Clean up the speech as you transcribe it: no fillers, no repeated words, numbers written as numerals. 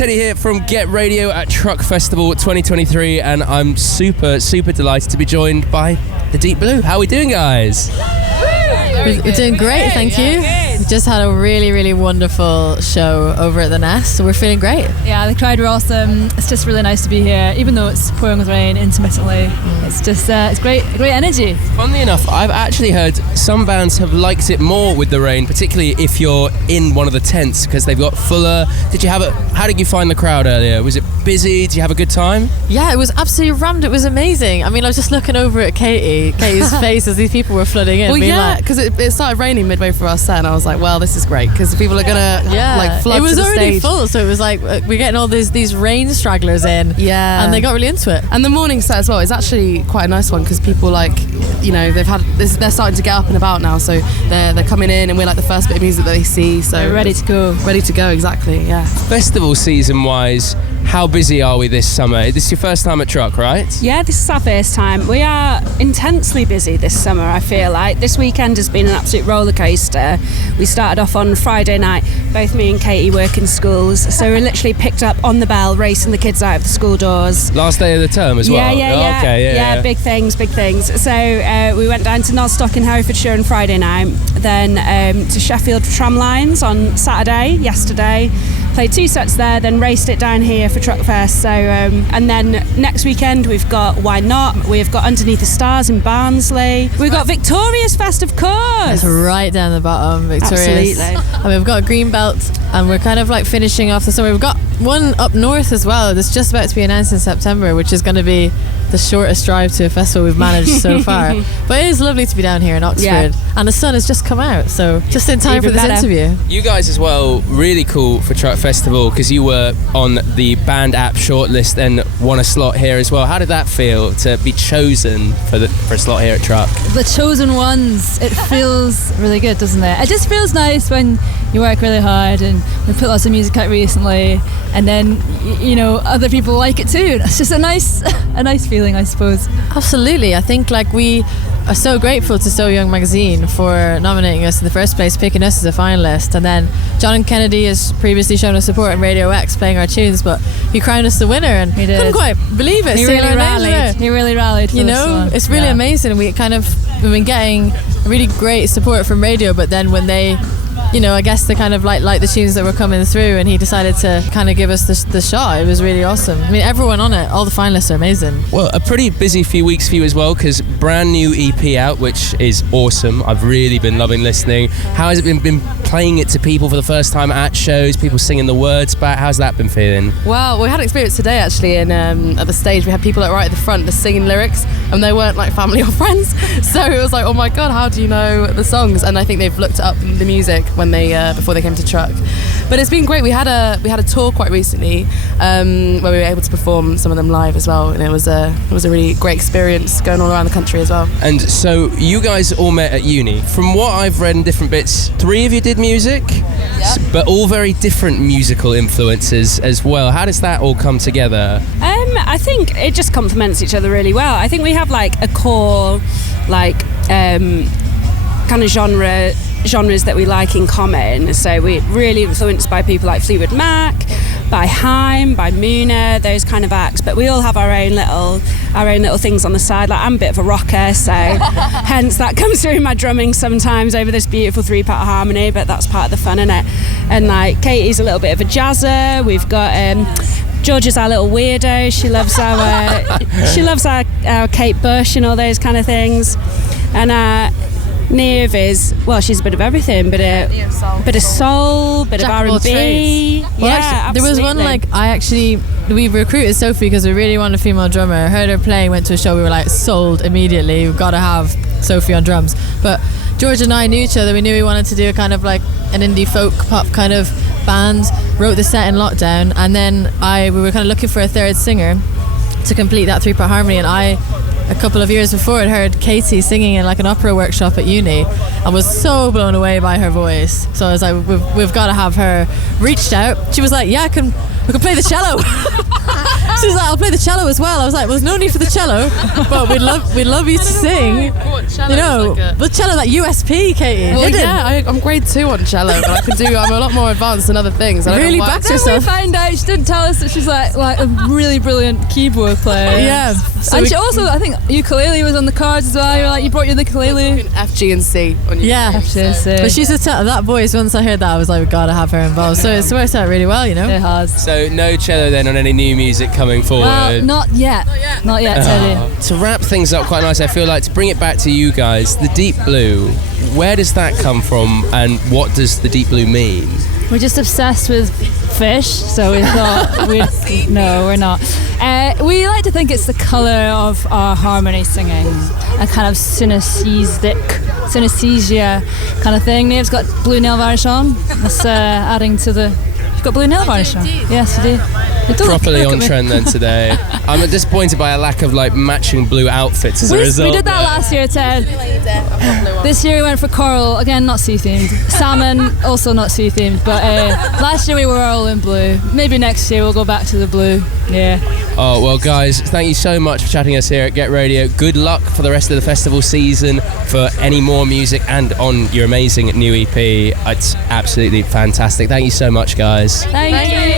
Teddy here from Get Radio at Truck Festival 2023, and I'm super delighted to be joined by the Deep Blue. How are we doing, guys? We're doing great, thank you. We just had a really wonderful show over at the Nest, so we're feeling great. Yeah, the crowd were awesome. It's just really nice to be here, even though it's pouring with rain intermittently. It's just it's great energy. Funnily enough, I've actually heard some bands have liked it more with the rain, particularly if you're in one of the tents, because they've got fuller. How did you find the crowd earlier? Was it busy? Did you have a good time? Yeah, it was absolutely rammed. It was amazing. I mean, I was just looking over at Katie's face as these people were flooding in. Well, yeah, because it started raining midway through our set, and I was like, well, this is great, because people are gonna flood it was to the already stage. full, so it was like we're getting all these rain stragglers in, and they got really into it. And the morning set as well is actually quite a nice one, because people they're starting to get up and about now, so they're coming in, and we're like the first bit of music that they see, so they're ready to go. Exactly. Yeah. Festival season wise, how busy are we this summer? This is your first time at Truck, right? Yeah, this is our first time. We are intensely busy this summer, I feel like. This weekend has been an absolute roller coaster. We started off on Friday night, both me and Katie work in schools, so we literally picked up on the bell, racing the kids out of the school doors. Last day of the term as well? Yeah. Okay, yeah. Big things. So we went down to Nostock in Herefordshire on Friday night, then to Sheffield Tramlines on Saturday, yesterday. Played 2 sets there, then raced it down here for Truck Fest. So, and then next weekend we've got Why Not? We've got Underneath the Stars in Barnsley. We've got Victorious Fest, of course. It's right down the bottom, Victorious. Absolutely. And we've got a green belt, and we're kind of like finishing off the summer. We've got one up north as well that's just about to be announced in September, which is going to be the shortest drive to a festival we've managed so far. But it is lovely to be down here in Oxford, and the sun has just come out, so just in time for this interview. You guys as well, really cool for Truck Festival, because you were on the band app shortlist and won a slot here as well. How did that feel to be chosen for a slot here at Truck? The chosen ones, it feels really good, doesn't it? It just feels nice when you work really hard, and we put lots of music out recently, and then other people like it too. It's just a nice feeling, I suppose. Absolutely. I think we are so grateful to So Young magazine for nominating us in the first place, picking us as a finalist, and then John Kennedy has previously shown us support on Radio X playing our tunes, but he crowned us the winner, and he couldn't quite believe it. He really rallied. It's really amazing. We've been getting really great support from radio, but then when they I guess they kind of like the tunes that were coming through, and he decided to kind of give us the shot. It was really awesome. I mean, everyone on it, all the finalists are amazing. Well, a pretty busy few weeks for you as well, because brand new EP out, which is awesome. I've really been loving listening. How has it been playing it to people for the first time at shows, people singing the words back? How's that been feeling? Well, we had an experience today actually, and at the stage we had people right at the front just singing lyrics, and they weren't like family or friends, so it was like, oh my god, how do you know the songs? And I think they've looked up the music when they before they came to Truck. But it's been great. We had a tour quite recently where we were able to perform some of them live as well, and it was a really great experience going all around the country as well. And so you guys all met at uni. From what I've read in different bits, 3 of you did music, but all very different musical influences as well. How does that all come together? I think it just complements each other really well. I think we have a core kind of genres that we like in common. So we're really influenced by people like Fleetwood Mac, by Haim, by Muna, those kind of acts. But we all have our own little things on the side. I'm a bit of a rocker, so hence that comes through my drumming sometimes over this beautiful 3-part harmony. But that's part of the fun, innit? And Katie's a little bit of a jazzer. We've got George is our little weirdo. She loves our Kate Bush and all those kind of things. And Niamh is, she's a bit of everything, bit of soul, bit of R&B. There was one we recruited Sophie because we really wanted a female drummer. Heard her playing, went to a show, we were sold immediately. We've got to have Sophie on drums. But George and I knew each other. We knew we wanted to do a kind of an indie folk pop kind of band. Wrote the set in lockdown, and then we were kind of looking for a third singer to complete that 3-part harmony, and a couple of years before, I'd heard Katie singing in an opera workshop at uni and was so blown away by her voice. So I was like, we've got to have her. Reached out. She was like, yeah, we can play the cello. She's like, I'll play the cello as well. I was like, well, there's no need for the cello, but we'd love you to sing. You know, the cello, that USP, Katie. Well, hidden. yeah, I'm grade 2 on cello, but I'm a lot more advanced than other things. I don't Really know why. backed Then we herself. find out she didn't tell us that she's like a really brilliant keyboard player. Yeah. So And we- she also, I think, ukulele was on the cards as well. You brought your ukulele. F, G, and C on your Yeah. But she said that voice, once I heard that, I was like, we gotta have her involved. So it's worked out really well, you know? It has. So no cello then on any new music coming forward. Well, not yet. Not yet, Teddy. To wrap things up quite nicely, I feel like to bring it back to you guys, the Deep Blue, where does that come from and what does the Deep Blue mean? We're just obsessed with fish, so we thought no, we're not. We like to think it's the colour of our harmony singing, a kind of synesthesia kind of thing. Nave's got blue nail varnish on. That's adding to the... You've got blue nail varnish on? Yes, you do. Properly on trend then today. I'm disappointed by a lack of like matching blue outfits as a result. We did that last year, Ted. This year we went for coral, again not sea themed. Salmon, also not sea themed. But last year we were all in blue. Maybe next year we'll go back to the blue. Yeah. Oh, well, guys, thank you so much for chatting us here at Get Radio. Good luck for the rest of the festival season, for any more music and on your amazing new EP. It's absolutely fantastic. Thank you so much, guys. Thank you.